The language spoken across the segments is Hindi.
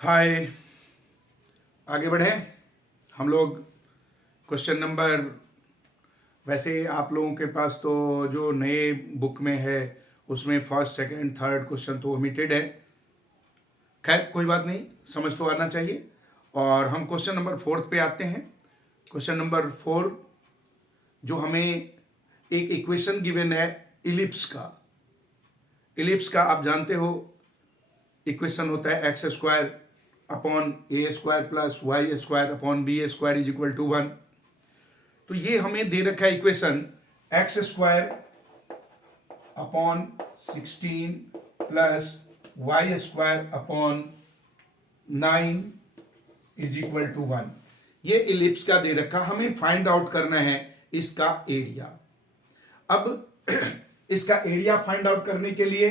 हाय, आगे बढ़े हम लोग। क्वेश्चन नंबर, वैसे आप लोगों के पास तो जो नए बुक में है उसमें फर्स्ट सेकंड थर्ड क्वेश्चन तो ओमिटेड है। खैर कोई बात नहीं, समझ तो आना चाहिए। और हम क्वेश्चन नंबर 4 पे आते हैं। क्वेश्चन नंबर 4 जो हमें एक इक्वेशन गिवन है इलिप्स का। इलिप्स का आप जानते हो इक्वेशन होता है x square upon a square plus y square upon b square is equal to 1। तो ये हमें दे रखा है equation x square upon 16 plus y square upon 9 is equal to 1। ये इलिप्स का दे रखा, हमें फाइंड आउट करना है इसका एरिया। अब इसका एरिया फाइंड आउट करने के लिए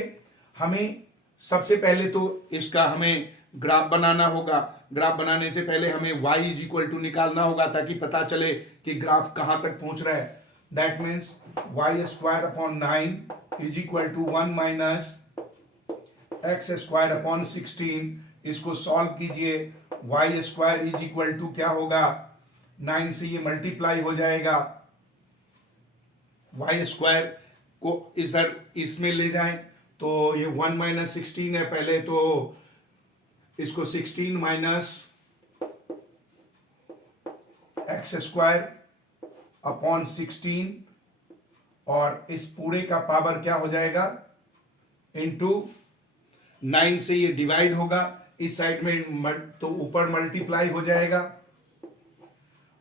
हमें सबसे पहले तो इसका हमें ग्राफ बनाना होगा। ग्राफ बनाने से पहले हमें y इज इक्वल टू निकालना होगा ताकि पता चले कि ग्राफ कहां तक पहुंच रहा है। That means y square upon 9 is equal to 1 minus x square upon 16। इसको सॉल्व कीजिए। Y square is equal to क्या होगा, 9 से ये मल्टीप्लाई हो जाएगा। वाई स्क्वायर को इधर इसमें ले जाएं तो ये 1 माइनस 16 है। पहले तो इसको 16 माइनस एक्स स्क्वायर अपॉन 16 और इस पूरे का पावर क्या हो जाएगा इनटू 9 से ये डिवाइड होगा। इस साइड में तो ऊपर मल्टीप्लाई हो जाएगा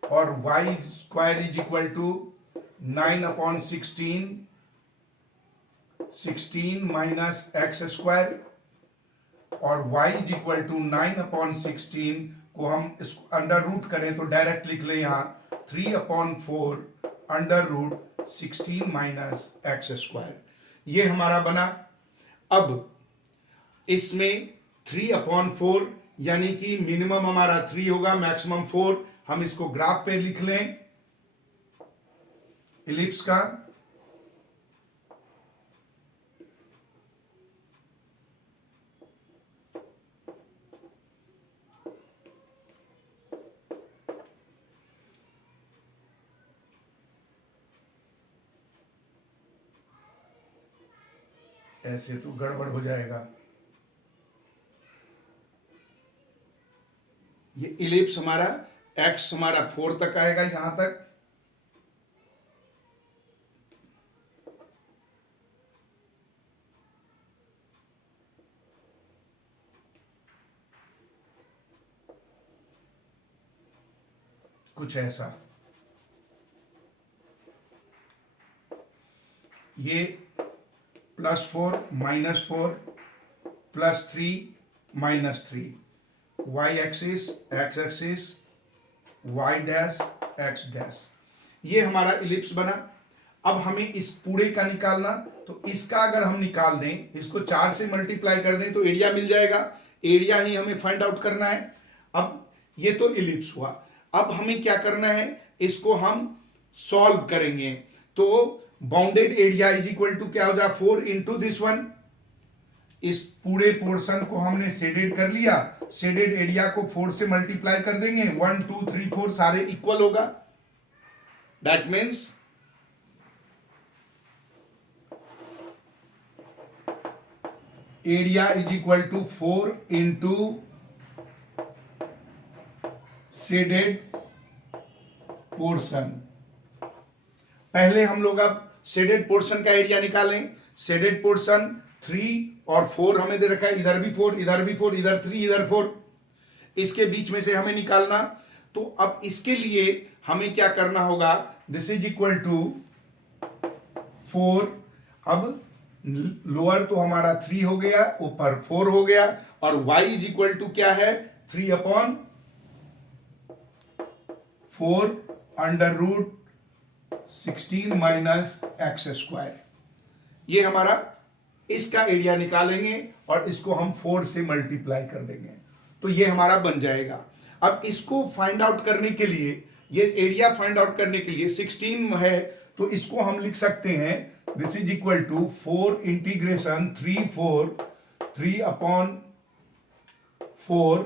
और y square is equal to 9 upon 16 minus x square और y is equal to 9 upon 16 को हम इसको अंडर रूट करें तो डायरेक्ट लिख ले यहाँ 3 upon 4 under root 16 minus x square. ये हमारा बना। अब इसमें 3 अपॉन 4 यानी कि मिनिमम हमारा 3 होगा, मैक्सिमम 4। हम इसको ग्राफ पे लिख लें इलिप्स का। ऐसे तो गड़बड़ हो जाएगा। ये इलिप्स हमारा एक्स हमारा 4 तक आएगा, यहां तक। कुछ ऐसा ये +4 -4 +3 -3 y axis x axis y dash x dash. ये हमारा इलिप्स बना। अब हमें इस पूरे का निकालना, तो इसका अगर हम निकाल दें, इसको 4 से मल्टीप्लाई कर दें तो एरिया मिल जाएगा। एरिया ही हमें फाइंड आउट करना है। अब ये तो इलिप्स हुआ। अब हमें क्या करना है, इसको हम सॉल्व करेंगे। तो bounded area is equal to क्या हो जाए 4 इंटू दिस वन। इस पूरे पोर्शन को हमने शेडेड कर लिया। शेडेड एरिया को 4 से मल्टीप्लाई कर देंगे, 1 2 3 4 सारे इक्वल होगा। That means area is equal to 4 into shaded portion. पहले हम लोग अब शेडेड पोर्शन का एरिया निकालें। शेडेड पोर्शन 3 और 4 हमें दे रखा है। इधर भी 4, इधर भी 4, इधर 3, इधर 4। इसके बीच में से हमें निकालना। तो अब इसके लिए हमें क्या करना होगा, दिस इज इक्वल टू 4। अब लोअर तो हमारा 3 हो गया, ऊपर 4 हो गया और y इज इक्वल टू क्या है 3 upon 4 under root 16 minus x square. ये हमारा इसका एरिया निकालेंगे और इसको हम 4 से मल्टीप्लाई कर देंगे तो ये हमारा बन जाएगा। अब इसको फाइंड आउट करने के लिए, ये एरिया फाइंड आउट करने के लिए 16 है तो इसको हम लिख सकते हैं this is equal to 4 integration 3 upon 4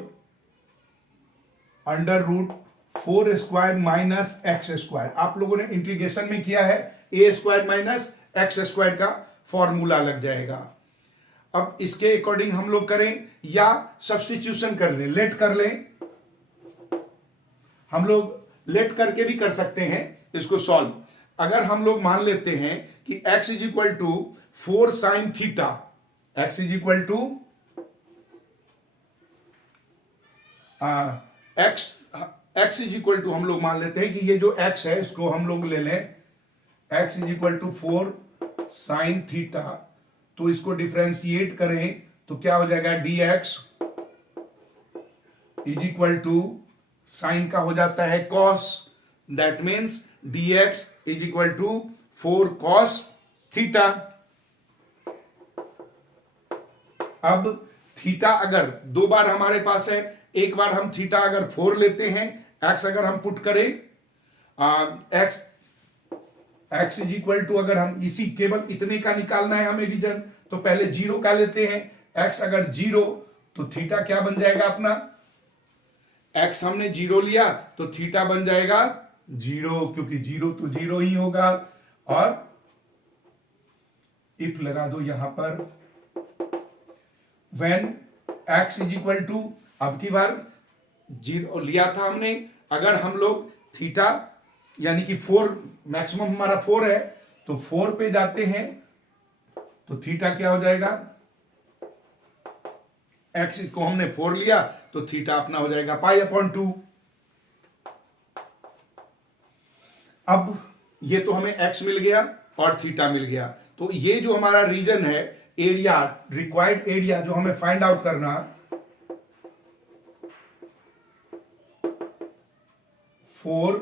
under root 4 square minus x square. आप लोगों ने इंटीग्रेशन में किया है, a square minus x square का फॉर्मूला लग जाएगा। अब इसके अकॉर्डिंग हम लोग करें या सब्स्टिट्यूशन कर लें, लेट कर लें, हम लोग लेट करके भी कर सकते हैं इसको सॉल्व। अगर हम लोग मान लेते हैं कि x is equal to 4 sine theta, x is equal to x is equal to हम लोग मान लेते हैं कि ये जो x है इसको हम लोग ले लें x is equal to 4 sine theta, तो इसको डिफ्रेंशिएट करें तो क्या हो जाएगा, dx is equal to sine का हो जाता है cos, that means dx is equal to 4 cos theta. अब थीटा अगर दो बार हमारे पास है, एक बार हम थीटा अगर 4 लेते हैं, x अगर हम पुट करें x इज इक्वल टू, अगर हम इसी केवल इतने का निकालना है हमें रीजन, तो पहले 0 का लेते हैं। x अगर 0 तो थीटा क्या बन जाएगा अपना, x हमने 0 लिया तो थीटा बन जाएगा 0, क्योंकि 0 तो 0 ही होगा। और इफ लगा दो यहां पर, when x is equal to, अब की बार 0 लिया था हमने, अगर हम लोग थीटा यानी कि 4, मैक्सिमम हमारा 4 है तो 4 पे जाते हैं तो थीटा क्या हो जाएगा, x को हमने 4 लिया तो थीटा अपना हो जाएगा π/2। अब ये तो हमें x मिल गया और थीटा मिल गया, तो ये जो हमारा रीजन है, एरिया, रिक्वायर्ड एरिया जो हमें फाइंड आउट करना, 4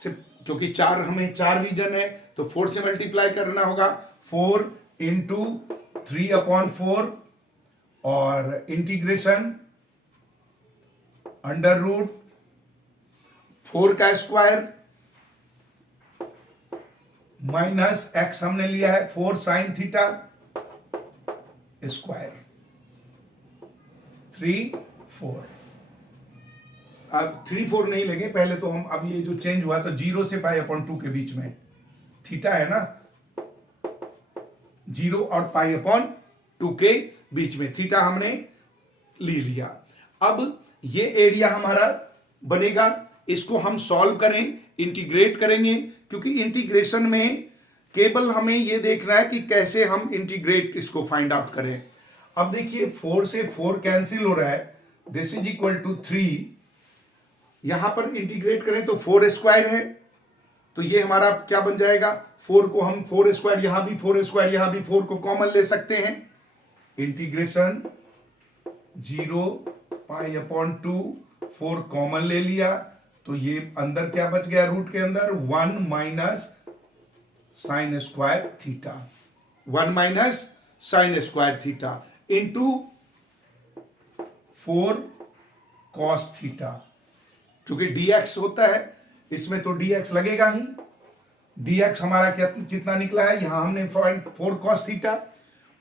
से, क्योंकि 4 हमें 4 रीजन है तो 4 से मल्टीप्लाई करना होगा, 4 इंटू 3/4 और इंटीग्रेशन अंडर रूट 4 का स्क्वायर माइनस x हमने लिया है 4 साइन थीटा स्क्वायर 3 4। अब 3 4 नहीं लेंगे, पहले तो हम, अब ये जो चेंज हुआ तो 0 से π/2 के बीच में थीटा है ना, 0 और π/2 के बीच में थीटा हमने ले लिया। अब ये एरिया हमारा बनेगा, इसको हम सॉल्व करें, इंटीग्रेट करेंगे, क्योंकि इंटीग्रेशन में केवल हमें ये देखना है कि कैसे हम इंटीग्रेट इसको फाइंड आउट करें। अब देखिए 4 से 4 कैंसिल हो रहा है, दिस इज इक्वल टू 3, यहां पर इंटीग्रेट करें तो 4 स्क्वायर है, तो ये हमारा क्या बन जाएगा, 4 को हम 4 स्क्वायर, यहां भी 4 स्क्वायर, यहां भी 4 को कॉमन ले सकते हैं, इंटीग्रेशन 0 π/2, 4 कॉमन ले लिया तो ये अंदर क्या बच गया, रूट के अंदर 1 minus sine square theta, 1 minus sine square theta into 4 cos theta, क्योंकि dx होता है इसमें तो dx लगेगा ही, dx हमारा कितना निकला है, यहां हमने 4 कॉस थीटा।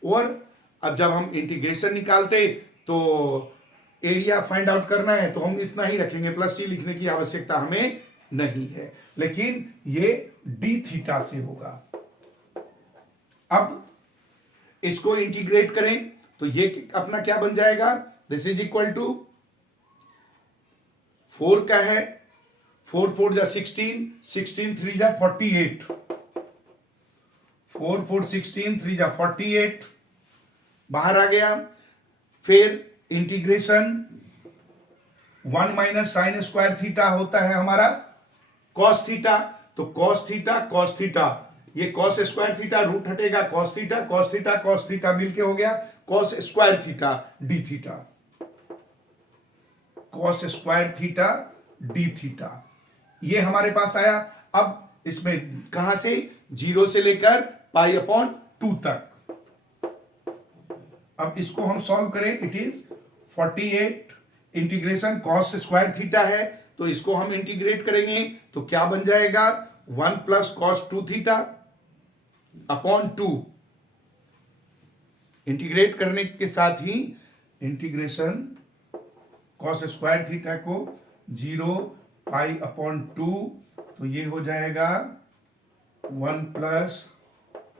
और अब जब हम इंटीग्रेशन निकालते तो एरिया फाइंड आउट करना है तो हम इतना ही रखेंगे, प्लस सी लिखने की आवश्यकता हमें नहीं है, लेकिन ये d थीटा से होगा। अब इसको इंटीग्रेट करें तो ये अपना क्या बन जाएगा, दिस इज इक्वल टू 4 का है, 4 4 जा 16, 16 3 जा 48, 4 4 16 3 जा 48 बाहर आ गया। फिर integration 1 minus sine square theta होता है हमारा कॉस थीटा, तो कॉस थीटा, ये कॉस स्क्वायर थीटा, रूट हटेगा, कॉस थीटा मिलके हो गया cos square theta D theta, cos square theta D theta, ये हमारे पास आया। अब इसमें कहां से, 0 से लेकर π/2 तक, अब इसको हम सॉल्व करें, it is 48, integration cos square theta है तो इसको हम इंटीग्रेट करेंगे तो क्या बन जाएगा, 1 plus cos 2 theta upon 2, integrate करने के साथ ही इंटीग्रेशन कॉस स्क्वायर थीटा को 0 पाई अपॉन 2, तो ये हो जाएगा 1 plus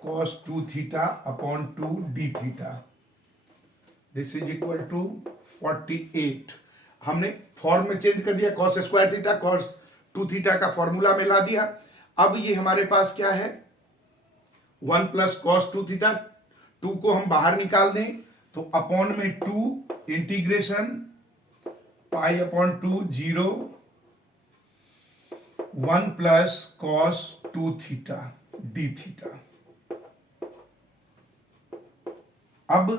cos 2 theta upon 2 d theta. This is equal to 48। हमने फॉर्म में चेंज कर दिया, cos square theta cos 2 theta का फॉर्मूला में ला दिया। अब ये हमारे पास क्या है, 1 प्लस कॉस 2 थीटा, 2 को हम बाहर निकाल दें तो अपॉन में 2 integration pi upon 2 0 1 plus cos 2 theta D theta. अब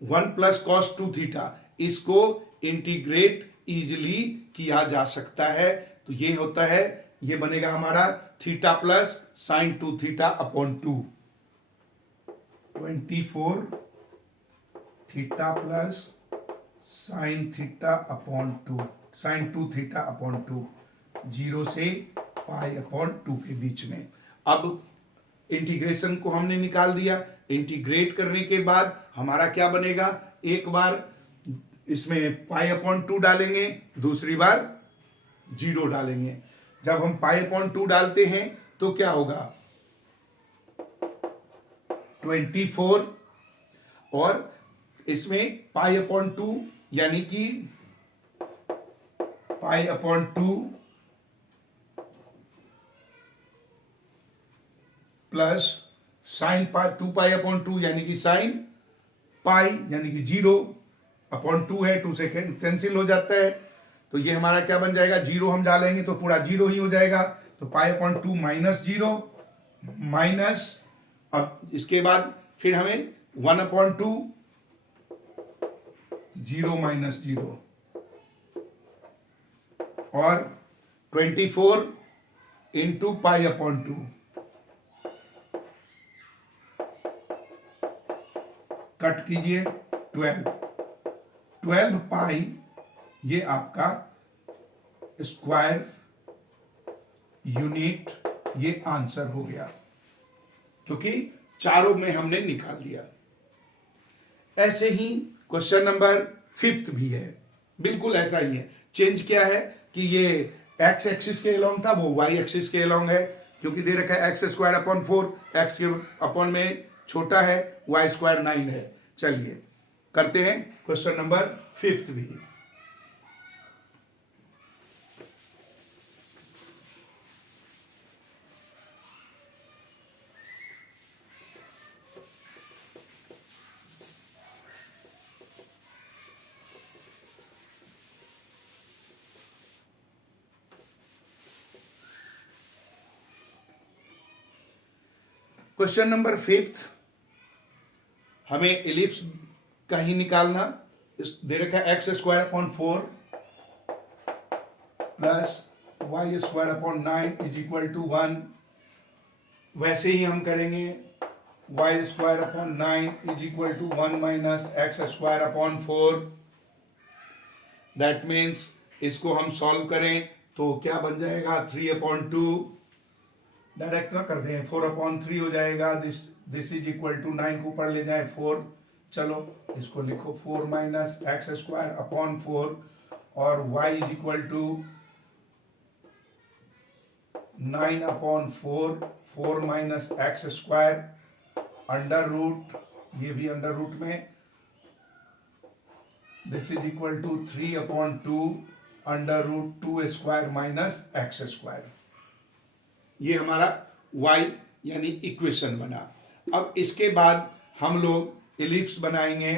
1 प्लस कॉस 2 थीटा, इसको इंटीग्रेट इजिली किया जा सकता है, तो ये होता है, ये बनेगा हमारा theta plus sine 2 theta upon 2, 24 theta plus sine theta upon 2, sine 2 theta upon 2, 0 से पाई अपॉन 2 के बीच में। अब इंटीग्रेशन को हमने निकाल दिया, इंटीग्रेट करने के बाद हमारा क्या बनेगा, एक बार इसमें पाई अपॉन 2 डालेंगे, दूसरी बार 0 डालेंगे। जब हम पाई अपॉन 2 डालते हैं तो क्या होगा, 24 और इसमें पाई अपॉन 2 यानी कि pi upon 2 plus sine 2 pi upon 2 यानी कि साइन पाई यानी कि 0 अपॉन 2 है, 2 से कैंसिल हो जाता है, तो ये हमारा क्या बन जाएगा, 0 हम डालेंगे तो पूरा 0 ही हो जाएगा, तो पाई अपॉन 2 माइनस 0 माइनस, अब इसके बाद फिर हमें 1 अपॉन 2 0 माइनस 0 और 24 इंटू पाई अपॉन 2, कट कीजिए 12 पाई, ये आपका स्क्वायर यूनिट, ये आंसर हो गया, क्योंकि चारों में हमने निकाल दिया। ऐसे ही क्वेश्चन नंबर 5 भी है, बिल्कुल ऐसा ही है। चेंज क्या है कि ये एक्स एक्सिस के अलोंग था, वो वाई एक्सिस के अलोंग है, क्योंकि दे रखा है एक्स स्क्वायर अपॉन 4, एक्स के अपॉन में छोटा है, वाई स्क्वायर 9 है। चलिए करते हैं क्वेश्चन नंबर 5 भी। क्वेश्चन नंबर 5 हमें एलिप्स का ही निकालना। दे रखा है x square upon 4 plus y square upon 9 is equal to 1। वैसे ही हम करेंगे, y square upon 9 is equal to 1 minus x square upon 4। That means इसको हम सॉल्व करें तो क्या बन जाएगा, 3 अपॉन 2, डायरेक्ट ना कर दें, 4 अपॉन 3 हो जाएगा। दिस इज इक्वल टू 9 को ऊपर ले जाए 4, चलो इसको लिखो 4 माइनस एक्स स्क्वायर अपॉन 4 और y is equal to 9 upon 4, 4 minus x square under root, ये भी अंडर रूट में, this is equal to 3 upon 2 under root 2 square minus x square. ये हमारा y यानी इक्वेशन बना। अब इसके बाद हम लोग एलिप्स बनाएंगे।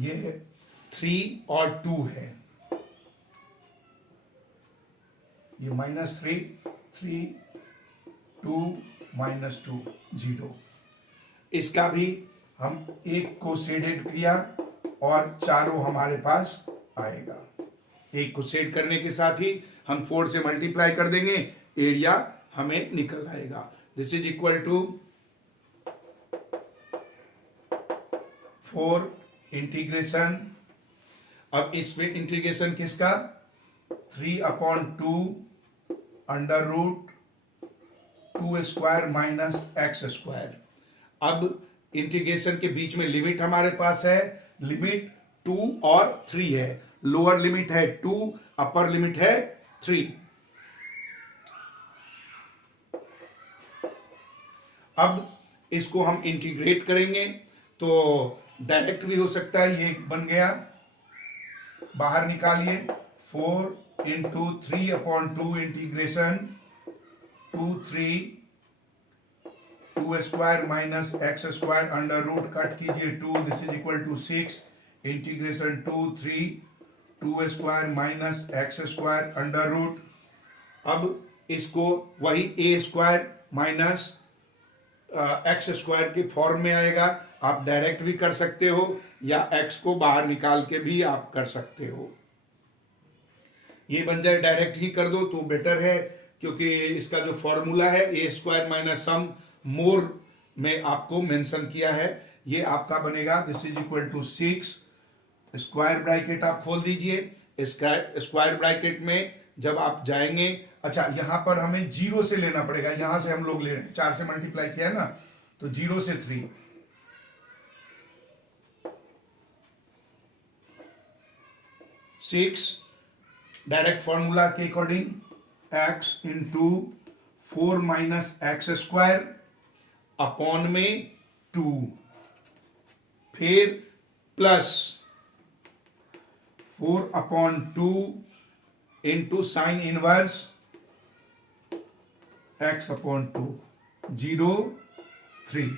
ये 3 और 2 है, ये -3, 3 2 -2 0। इसका भी हम एक को शेडेड किया और चारों हमारे पास आएगा। एक को शेड करने के साथ ही हम 4 से मल्टीप्लाई कर देंगे, एरिया हमें निकल आएगा। This is equal to 4 integration, अब इसमें इंटीग्रेशन किसका, 3 upon 2 under root 2 square minus x square. अब इंटीग्रेशन के बीच में लिमिट हमारे पास है, लिमिट 2 और 3 है। लोअर लिमिट है 2, अपर लिमिट है 3। अब इसको हम इंटीग्रेट करेंगे तो डायरेक्ट भी हो सकता है, ये बन गया, बाहर निकालिए 4 into 3/2 integration 2 square minus x square under root cut कीजिए 2, this is equal to 6 integration 2 square minus x square under root. अब इसको वही a square minus x square के फॉर्म में आएगा। आप डायरेक्ट भी कर सकते हो या एक्स को बाहर निकाल के भी आप कर सकते हो। ये बन जाए, डायरेक्ट ही कर दो तो बेटर है, क्योंकि इसका जो फॉर्मूला है ए स्क्वायर माइनस सम मोर में आपको मेंशन किया है, ये आपका बनेगा this is equal to 6 square bracket आप खोल दीजिए। स्क्वायर ब्रैकेट में जब आप जाएंगे, अच्छा यहां पर हमें 0 से लेना पड़ेगा, यहां से हम लोग ले रहे हैं, 4 से मल्टीप्लाई किया है ना, तो 0 से 3 6 डायरेक्ट फॉर्मूला के according x into 4 minus x square upon में 2, फिर plus 4/2 into sine inverse x/2 0 3।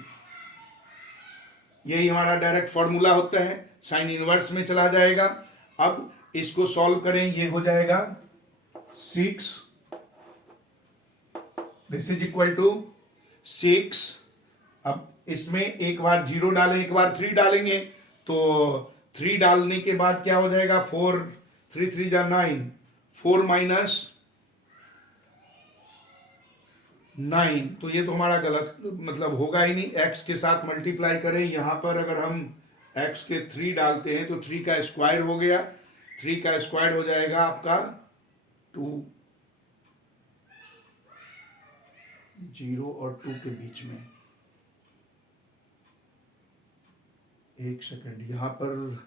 यही हमारा डायरेक्ट फॉर्मूला होता है, साइन इनवर्स में चला जाएगा। अब इसको सॉल्व करें, ये हो जाएगा 6, दिस इज इक्वल टू 6। अब इसमें एक बार 0 डालें, एक बार 3 डालेंगे, तो 3 डालने के बाद क्या हो जाएगा, 4 3 3 जा 9, 4 माइनस 9, तो ये तो हमारा गलत मतलब होगा ही नहीं। x के साथ मल्टीप्लाई करें, यहां पर अगर हम x के 3 डालते हैं तो 3 का स्क्वायर हो गया, 3 का स्क्वायर हो जाएगा आपका 2, 0 और 2 के बीच में। एक सेकंड, यहां पर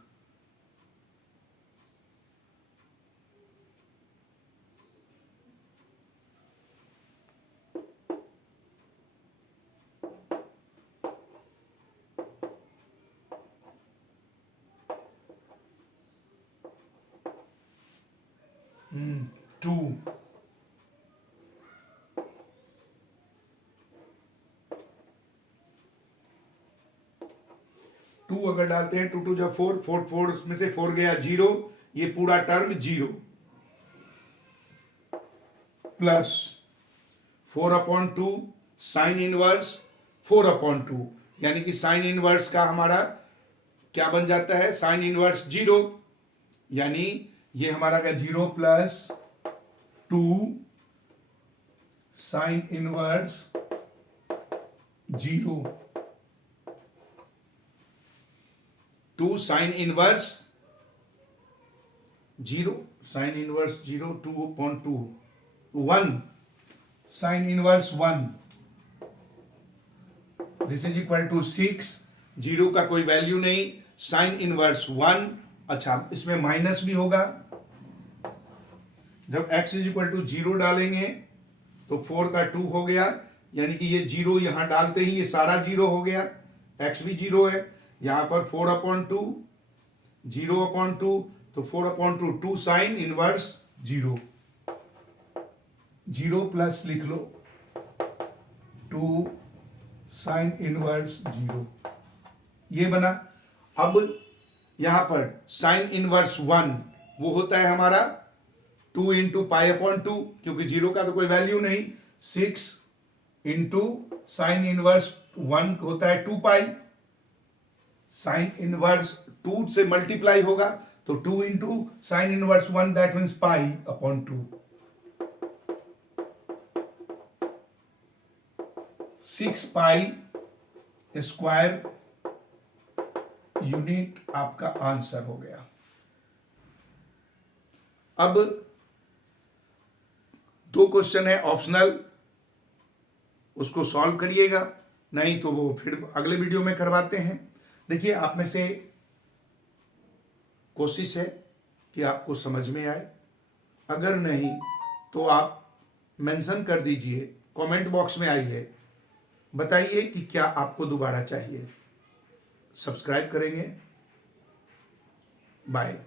टू, अगर डालते हैं 2 2 जब 4 4 4 में से 4 गया 0, ये पूरा टर्म 0 प्लस 4/2 साइन इनवर्स 4/2, यानी कि साइन इनवर्स का हमारा क्या बन जाता है, साइन इनवर्स 0, यानी ये हमारा क्या 0 plus 2 sine inverse 0, 2 sine inverse 0, sine inverse 0 2/2 1 sine inverse 1, this is equal to 6, 0 का कोई वैल्यू नहीं, साइन इनवर्स 1। अच्छा, इसमें माइनस भी होगा, जब x इज इक्वल टू 0 डालेंगे तो 4 का 2 हो गया, यानी कि ये 0 यहां डालते ही ये सारा 0 हो गया, x भी 0 है, यहां पर 4/2 0/2, तो 4/2 2 साइन इनवर्स 0, 0 प्लस लिख लो 2 साइन इनवर्स 0, ये बना। अब यहां पर साइन इनवर्स 1 वो होता है हमारा 2 इंटू π/2, क्योंकि 0 का तो कोई वैल्यू नहीं, 6 इंटू साइन इनवर्स 1 होता है 2π, साइन इनवर्स 2 से मल्टीप्लाई होगा तो 2 into sine inverse 1 that means π/2, 6π square unit आपका आंसर हो गया। अब 2 क्वेश्चन है ऑप्शनल, उसको सॉल्व करिएगा, नहीं तो वो फिर अगले वीडियो में करवाते हैं। देखिए, आप में से कोशिश है कि आपको समझ में आए, अगर नहीं तो आप मेंशन कर दीजिए, कमेंट बॉक्स में आइए, बताइए कि क्या आपको दोबारा चाहिए। सब्सक्राइब करेंगे। बाय।